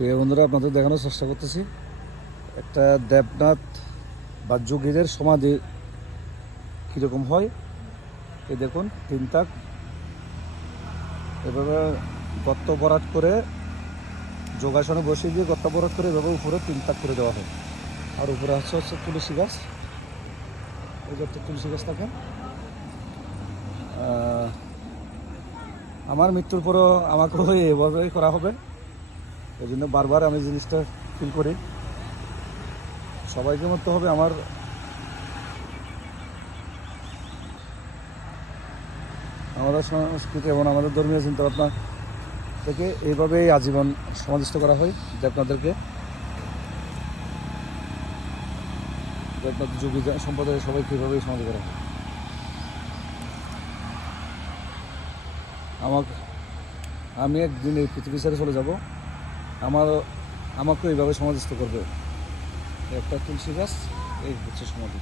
প্রিয় বন্ধুরা, আপনাদের দেখানোর চেষ্টা করতেছি একটা দেবনাথ বা যোগীদের সমাধি কীরকম হয়। এই দেখুন, তিন তাক এভাবে গর্ত ভরাট করে যোগাসনে বসিয়ে দিয়ে গর্ত ভরাট করে এভাবে উপরে তিন তাক করে দেওয়া হয়। আর উপরে হচ্ছে তুলসী গাছ। এই যে একটা তুলসী গাছ থাকে। আমার মৃত্যুর পরও আমাকেও এভাবেই করা হবে। এই জন্য বারবার আমি জিনিসটা ফিল করি, সবাইকে মরতে হবে। আমাদের সংস্কৃতি এবং আমাদের ধর্মীয় চিন্তাভাবনা থেকে এইভাবেই আজীবন সমাধিস্থ করা হয় দেবনাথদেরকে। দেবনাথ যোগী সম্প্রদায়ের সবাইকে এইভাবেই সমাধি করা হয়। আমি একদিন এই পৃথিবী ছেড়ে চলে যাব, আমাকেও এইভাবে সমাধিস্থ করবে। একটা তুলসী গাছ, এই হচ্ছে সমাধি।